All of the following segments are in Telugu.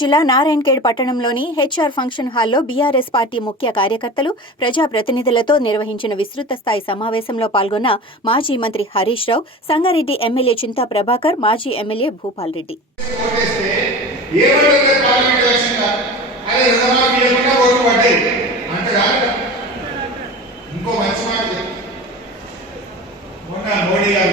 జిల్లా నారాయణఖేడ్ పట్టణంలోని హెచ్ఆర్ ఫంక్షన్ హాల్లో బీఆర్ఎస్ పార్టీ ముఖ్య కార్యకర్తలు ప్రజాప్రతినిధులతో నిర్వహించిన విస్తృత స్థాయి సమావేశంలో పాల్గొన్న మాజీ మంత్రి హరీష్ రావు సంగారెడ్డి ఎమ్మెల్యే చింతా ప్రభాకర్ మాజీ ఎమ్మెల్యే భూపాల్ రెడ్డి. మోడీ గారు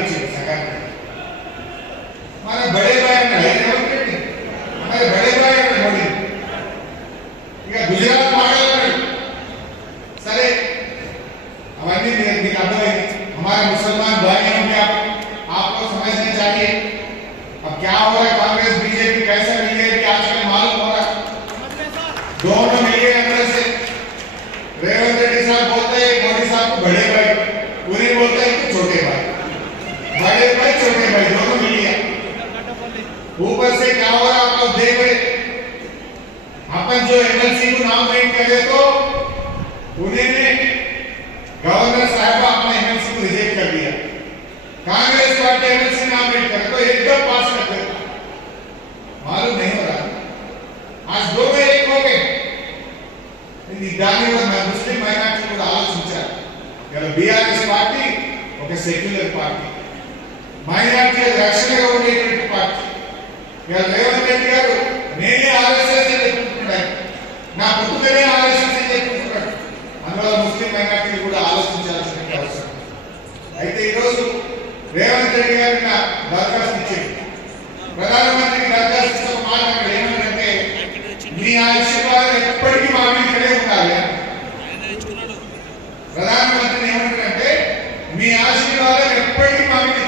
भाई के छोटे भाई। बड़े भाई, छोटे भाई, दोनों मिल गया ऊपर से क्या हो रहा आप लोग देख रहे अपन जो एमएलसी को नाम नहीं कर रहे तो उन्हें गवर्नर साहब अपने एमएलसी को रिजेक्ट कर दिया। कांग्रेस पार्टी एमएलसी नाम नॉमिनेट कर तो एकदम पास कर देता। मालूम नहीं हो रहा। आज दो में एक हो गए। దాని మీద ముస్లిం మైనార్టీ కూడా ఆలోచించారు ఇలా బీఆర్ఎస్ पार्टी ఒక సెక్యులర్ పార్టీ మైనార్టీ రక్షణగా ఉండేటువంటి పార్టీ రేవంత్ గారు నేనే ఆర్ఎస్ఎస్ నా పుట్టుకనే ఆర్ఎస్ఎస్ చెప్పుకుంటున్నాడు అందువల్ల ముస్లిం మైనార్టీలు కూడా ఆలోచించాల్సిన అవసరం అయితే ఈరోజు రేవంత్ రెడ్డి గారి దరఖాస్తు ఇచ్చింది ప్రధానమంత్రికి దరఖాస్తు ఇచ్చిన మాట మీ ఆశీర్వాదం ఎప్పటికీ మా మీద ఉండాలి ప్రధానమంత్రి pray, Mommy,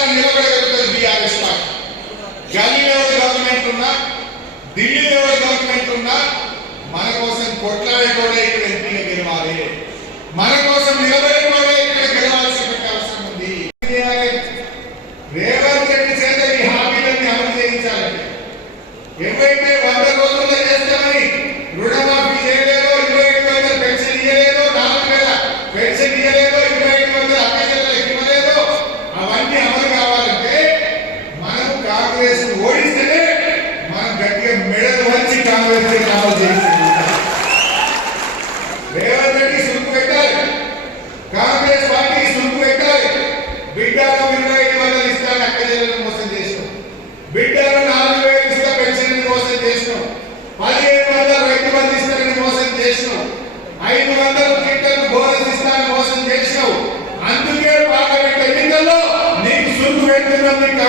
ఖచ్చితంగా నిలబడగలుగుతుంది బీఆర్ఎస్ పార్టీ. గల్లీలో గవర్నమెంట్ ఉన్నా ఢిల్లీలో గవర్నమెంట్ ఉన్నా మన కోసం కొట్లాడే కూడా ఇక్కడ ఎంపీగా గెలవాలి. మన కోసం నిలబడే కూడా ఇక్కడ గెలవాల్సి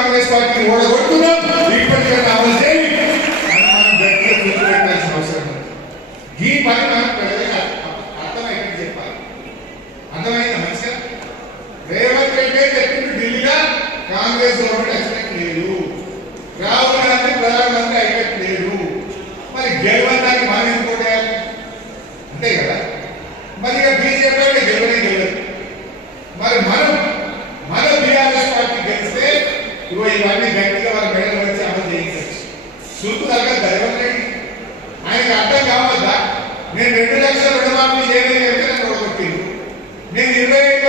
కాంగ్రెస్ పార్టీని ఓడగొడుతున్నాం ఇప్పటికైనా రుణమాఫీ చేయలేదు నేను ఇరవై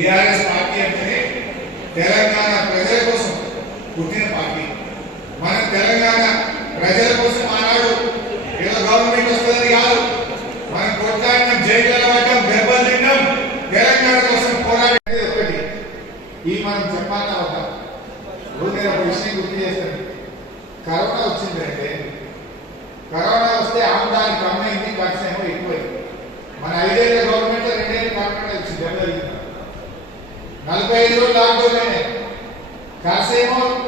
బీఆర్ఎస్ పార్టీ అంటేనే తెలంగాణ ప్రజల కోసం పుట్టిన పార్టీ మన తెలంగాణ ప్రజల కోసం ఆనాడు ఏదో గవర్నమెంట్ వస్తుందని కాదు మనం కొట్లాడినాం జైల్లో పడ్డాం దెబ్బలు తిన్నాం తెలంగాణ కోసం పోరాడేది ఒకటి ఈ మనం చెప్పాలా వద్దాం రోజు నేను ఒక విషయం గుర్తు చేశాను కరోనా వచ్చిందంటే కరోనా వస్తే ఆమదాని కమ్మైంది ఖర్చు ఏమో ఎక్కువైంది మన ఐదేళ్ళ గవర్నమెంట్ రెండేళ్ళు కరోనా వచ్చింది దెబ్బతింది నలభై ఐదు రోజులు లాక్డౌన్ అయినాయి. ఖర్చు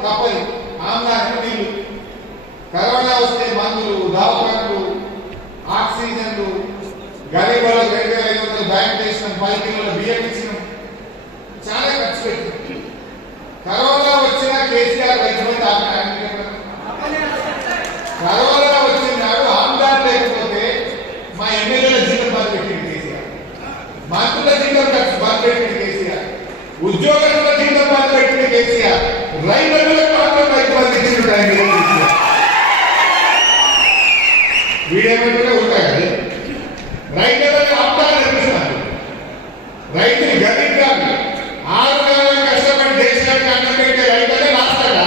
తప్పదు. ఆమదాని నీళ్ళు కరోనా వస్తే మందులు దావకాలు ఆక్సిజన్లు గరీబ్ వాళ్ళకి రెండు వేల ఐదు వందలు బ్యాంక్ వేసినాం పది కిలోల బియ్యం ఇచ్చినాం. చాలా ఖర్చు పెట్టినాం. కరోనా వచ్చినా కేసీఆర్ రైతు బంధు కరోనా వచ్చిన నాడు ఆమ్దాన్ లేకపోతే మా ఎమ్మెల్యేల జీతం బంద్ పెట్టింది కేసీఆర్. మంత్రుల జీతం ఖర్చు బంద్ పెట్టింది కేసీఆర్. ఉద్యోగస్తుల జీవితం బంద్ పెట్టింది కేసీఆర్. రైతులకు మాత్రం రైతు వీడేమంటే ఉంటాయి కదా రైతులకు అప్పాలు నిర్మిస్తున్నారు రైతులు గతించాలి ఆరు నెలలు కష్టపడి దేశానికి అన్నం పెట్టే రైతులే లాస్ట్ అట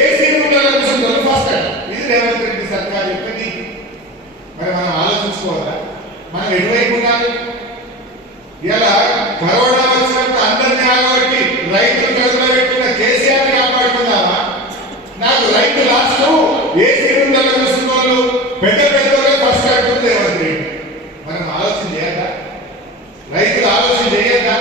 ఏసీ రూమ్లలో కూర్చుంటారు ఫస్ట్ అట ఇది రేవంత్ రెడ్డి సర్కార్ యొక్క నీతి మరి మనం ఆలోచించుకోవాలా మనం ఎటువైపు ఉండాలి ఇలా కరోనా వచ్చినప్పుడు అందరినీ ఆగబట్టి రైతులు కడుపులో పెట్టుకున్న కేసీఆర్ కాపాడుకుందామా నాకు రైతు లాస్ట్ ఏసీ రూమ్లలో కూర్చున్న వాళ్ళు పెద్ద పెద్ద వాళ్ళు ఫస్ట్ అంటుంది రేవంత్ రెడ్డి మనం ఆలోచన చేయాలా రైతులు ఆలోచన చేయొద్దా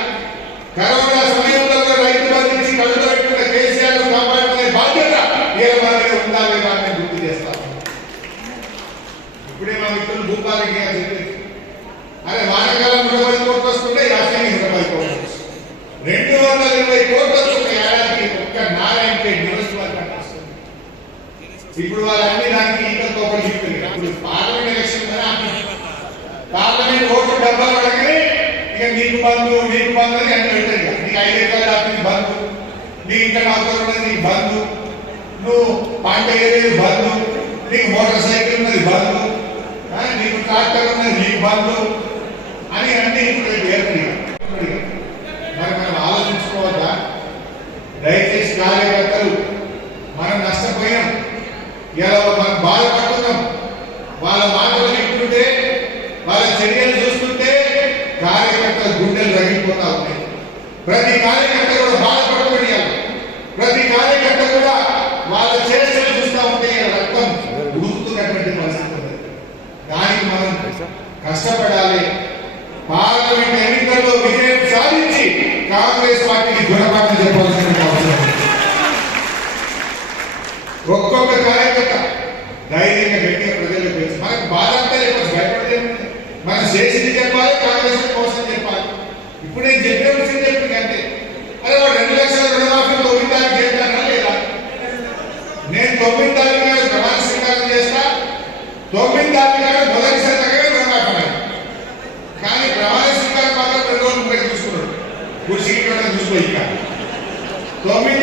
కరోనా సమయంలో కూడా రైతు బంధించి కళ్ళు పెట్టుకున్న కేసీఆర్ను కాపాడుకునే బాధ్యత ఏ మాదిరిగా ఉందా లేదా అని నేను గుర్తు చేస్తాను ఇప్పుడే మా మిత్రులు భూపాలకి గారు చెప్పేది అరే వానకాలం ఇరవై కోట్లు వస్తుంటే యాసంగి ఇరవై కోట్లు వస్తుంది. రెండు వందల ఇరవై కోట్లు వస్తుంది ఏడాదికి ఒక్క నారాయణ నియోజకవర్గానికి వస్తుంది. ఇప్పుడు వాళ్ళన్ని దానికి ఇంకా ఒకటి చెప్తుంది ఇప్పుడు పార్లమెంట్ ఎలక్షన్ కదా. పార్లమెంట్ ఓట్లు డబ్బా పడగానే ఇక నీకు బంధు నీకు బంధు అని అన్ని పెట్టారు నీకు ఐదు ఎకరాలు దాటింది బంధు నీకు ఇంకా నాకు ఉన్నది నీకు బంధు నువ్వు పంట ఏరేది బంధు నీకు మోటార్ సైకిల్ ఉన్నది బంధు నీకు ట్రాక్టర్ ఉన్నది నీకు బంధు అని అన్ని ఇప్పుడు ఏర్పడి మరి మనం ఆలోచించుకోవద్దా దయచేసి కార్యకర్తలు మనం నష్టపోయాం. ఇలా మనం బాధపడుతున్నాం వాళ్ళ మాటలు వింటుంటే వాళ్ళ చర్యలు చూస్తుంటే కార్యకర్తల గుండెలు రగిలిపోతా ఉన్నాయి. ప్రతి కార్యకర్త కూడా బాధపడబడియాలి ప్రతి కార్యకర్త కూడా వాళ్ళ చేష్టలు చూస్తూ ఉంటే రక్తం ఉడుకుతున్నటువంటి పరిస్థితి ఉంది. దానికి మనం కష్టపడాలి. పార్లమెంట్ ఎన్నికల్లో విజయం సాధించి కాంగ్రెస్ పార్టీకి గుణపాఠం చెప్పాల్సిన ఒక్కొక్క కార్యకర్త ధైర్యంగా గట్టిగా ప్రజలకు తెలుసు మనకు బాధ అంతా చెప్పచ్చు భయపడలేదు మనం చేసింది చెప్పాలి కాంగ్రెస్ కోసం చెప్పాలి. ఇప్పుడు నేను చెప్పే విషయం చెప్పింది అంటే అరే వాడు రెండు లక్షల రుణమాఫీ తొమ్మిది తారీఖు చేస్తానా లేదా? నేను తొమ్మిది తారీఖు ప్రమాణ స్వీకారం చేస్తా. తొమ్మిది తారీఖు మొదటి సంతకమే రుణమాఫీ కానీ ప్రమాణ స్వీకారం మాత్రం రెండు రోజులు ముప్పై చూసుకున్నాడు. కుర్చీ ఇక్కడ చూసుకో ఇక్కడ తొమ్మిది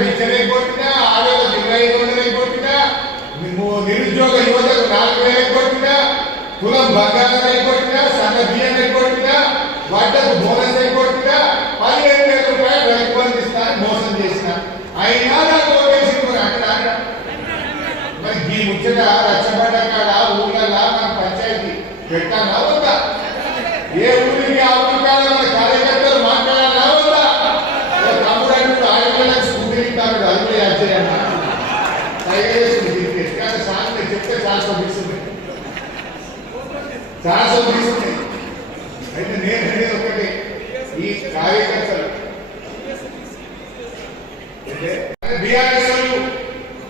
పింఛన్ అయిపోతున్నా ఆరు వేల ఇరవై ఐదు వందలు నిరుద్యోగ యువతకు నాలుగు వేలు అయిపోతున్నా కులం బంగారం అయిపోతున్నా సన్న బియ్యం అయిపోతున్నా వడ్డకు బోనస్ అయిపోతున్నా పదిహేను వేల రూపాయలు రైతు మోసం చేసిన. అయినా నాకు ఓటేసి అంటున్నా మరి ఈ ముచ్చట రచ్చబడ్డ కాడ ఊళ్ళల్లా మన పంచాయతీ పెట్టాలా? స్కూటీ ఇస్తాడు అది కూడా యాడ్ కానీ చెప్తే చాలా సొమ్మిస్తుంది చాలా సొమ్మిస్తుంది అయితే నేను అనేది ఒకటి. ఈ కార్యకర్తలు. బీఆర్ఎస్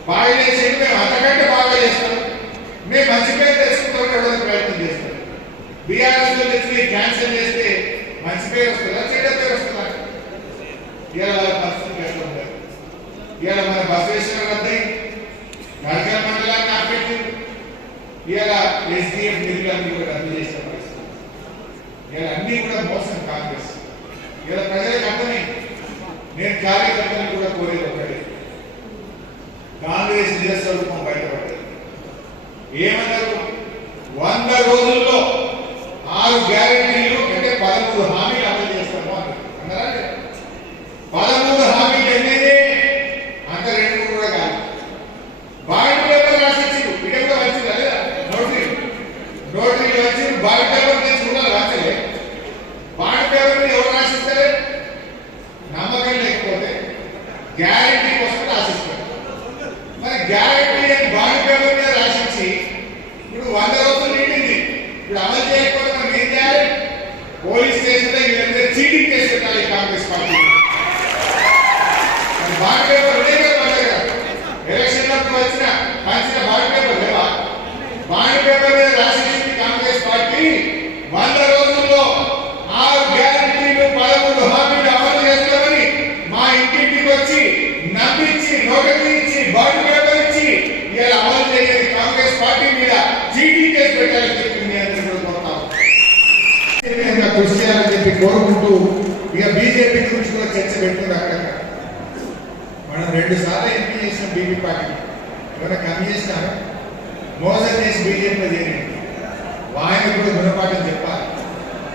బాగా చేసేది మేము అంతకంటే బాగా చేస్తాం. మేము మంచి పేరు తెచ్చుకుంటాం ప్రయత్నం చేస్తాం బీఆర్ఎస్ తెచ్చి క్యాన్సిల్ చేస్తే మంచి పేరు వస్తుందా చెడ్డ పేరు వస్తుందా? ఇలా వాళ్ళ పరిస్థితి ఎట్లా ఉంటుంది ఇవాళ మన బసవేశ్వర రద్దయి నరకల మండలాన్ని ఆపెట్టింది ఇవాళ ఎస్డిఎఫ్ నిధులన్నీ కూడా రద్దు చేసిన పరిస్థితి. ఇవాళ అన్ని కూడా మోసం కాంగ్రెస్. ఇవాళ ప్రజలకు అర్థమైంది నేను కార్యకర్తలు కూడా కోరేది ఒకటే. కాంగ్రెస్ నిజస్వరూపం బయటపడ్డది ఏమన్నారు? వంద రోజుల్లో ఆరు గ్యారెంటీలు అంటే పదమూడు హామీలు అమలు చేస్తాము అన్నారు అన్నారా లేదా? పదమూడు హామీలు ఎన్నైతే అంత రెండు మూడు కూడా కాదు బాయిల్ పేపర్ రాసిచ్చిండు ఇక కూడా వచ్చిందా లేదా నోటరీ నోటరీలు వచ్చింది బాయిల్ పేపర్ తెచ్చి కూడా రాసలే బాయిల్ పేపర్ మీద ఎవరు రాసిస్తారు నమ్మకం లేకపోతే గ్యారెంటీ కోసం రాసిస్తారు మరి గ్యారెంటీ అని బాండ్ పేపర్ మీద రాసిచ్చి ఇప్పుడు వంద రోజులు నిండింది ఇప్పుడు అమలు చేయకపోతే మనం ఏం చేయాలి పోలీస్ స్టేషన్లో వీళ్ళందరూ చీటింగ్ కేసు పెట్టాలి ఈ కాంగ్రెస్ పార్టీ మరి బాండ్ పేపర్ ఉండే కదా మన దగ్గర ఎలక్షన్లోకి వచ్చిన పంచిన బాండ్ పేపర్ లేవా బాండ్ పేపర్ మీద రాసిచ్చింది కాంగ్రెస్ పార్టీ వంద రోజుల్లో ఆరు గ్యారెంటీలు పదమూడు హామీలు అమలు చేస్తామని మా ఇంటింటికి వచ్చి నమ్మించి నోటరీ ఇచ్చి బాండ్ పేపర్ ఇచ్చి ఇలా అమలు చేయని కాంగ్రెస్ పార్టీ మీద చీటీ కేసు పెట్టాలని చెప్పి మీ అందరూ కూడా కోరుతాం కృషి చేయాలని చెప్పి కోరుకుంటూ ఇక బీజేపీ గురించి కూడా చర్చ పెట్టుకున్నారు అక్కడ. మనం రెండు సార్లు ఎంపీ చేసిన బీపీ పార్టీ. ఏమైనా కమ్మి చేసినారా? మోసం చేసి బీజేపీలో చేరింది. వాయిని కూడా గుణపాఠం చెప్పాలి.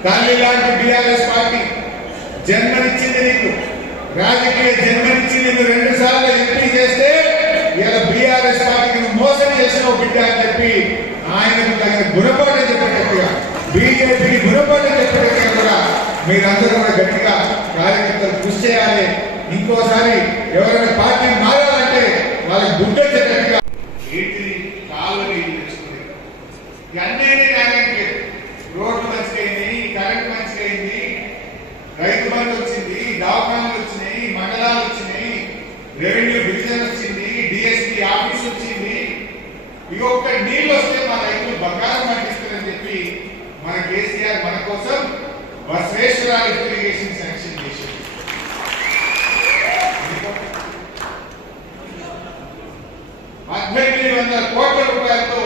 తల్లి లాంటి బీఆర్ఎస్ పార్టీ జన్మనిచ్చింది నీకు. రాజకీయ జన్మనిచ్చి నిన్ను రెండు సార్లు ఎంపీ చేస్తే ఇలా బీఆర్ఎస్ పార్టీని మోసం చేసిన బిడ్డ అని చెప్పి ఆయనకు తగిన గుణపాఠం చెప్పేటట్టుగా బీజేపీకి గుణపాఠం చెప్పేటట్టుగా కూడా మీరందరూ కూడా గట్టిగా కార్యకర్తలు కృషి చేయాలి. ఇంకోసారి ఎవరైనా పార్టీ మారాలంటే వాళ్ళకి గుడ్డ చెప్పేట్టుగా ఏంటిది? కాలువ నీళ్ళు ఇవన్నీ రోడ్లు మంచిగా కరెంట్ మంచిగా అయింది రైతు బంధు వచ్చింది దవాఖానలు రెవెన్యూ డివిజన్ వచ్చింది డిఎస్పీ ఆఫీస్ వచ్చింది. ఇక ఒక్క నీళ్ళు వస్తే మా రైతులు బంగారం పండిస్తారని చెప్పి మన కేసీఆర్ మన కోసం బసవేశ్వరాలు ఇరిగేషన్ శాంక్షన్ చేసింది అరవై వందల కోట్ల రూపాయలతో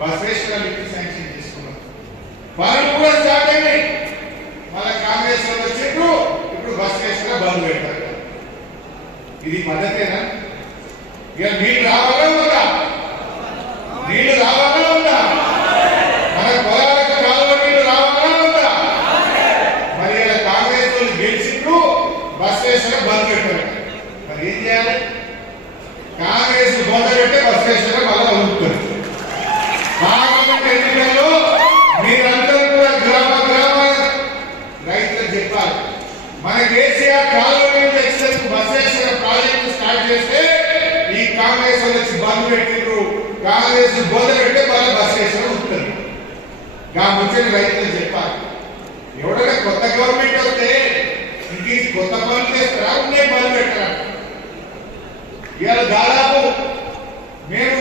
బసవేశ్వరాలు శాంక్షన్ చేసుకున్నారు. పనులు కూడా స్టార్ట్ అయినాయి. కాంగ్రెస్ ఇది పద్ధతేనా ఇక మీరు రావాలి చేసి బోధన పెడితే మళ్ళీ బస్ చేసిన ఉంటుంది. గా ముచ్చని రైతులు చెప్పాలి. ఎవడైనా కొత్త గవర్నమెంట్ వస్తే ఇది కొత్త పనులు చేస్తారా. ఉండే పనులు పెట్టరా ఇవాళ దాదాపు మేము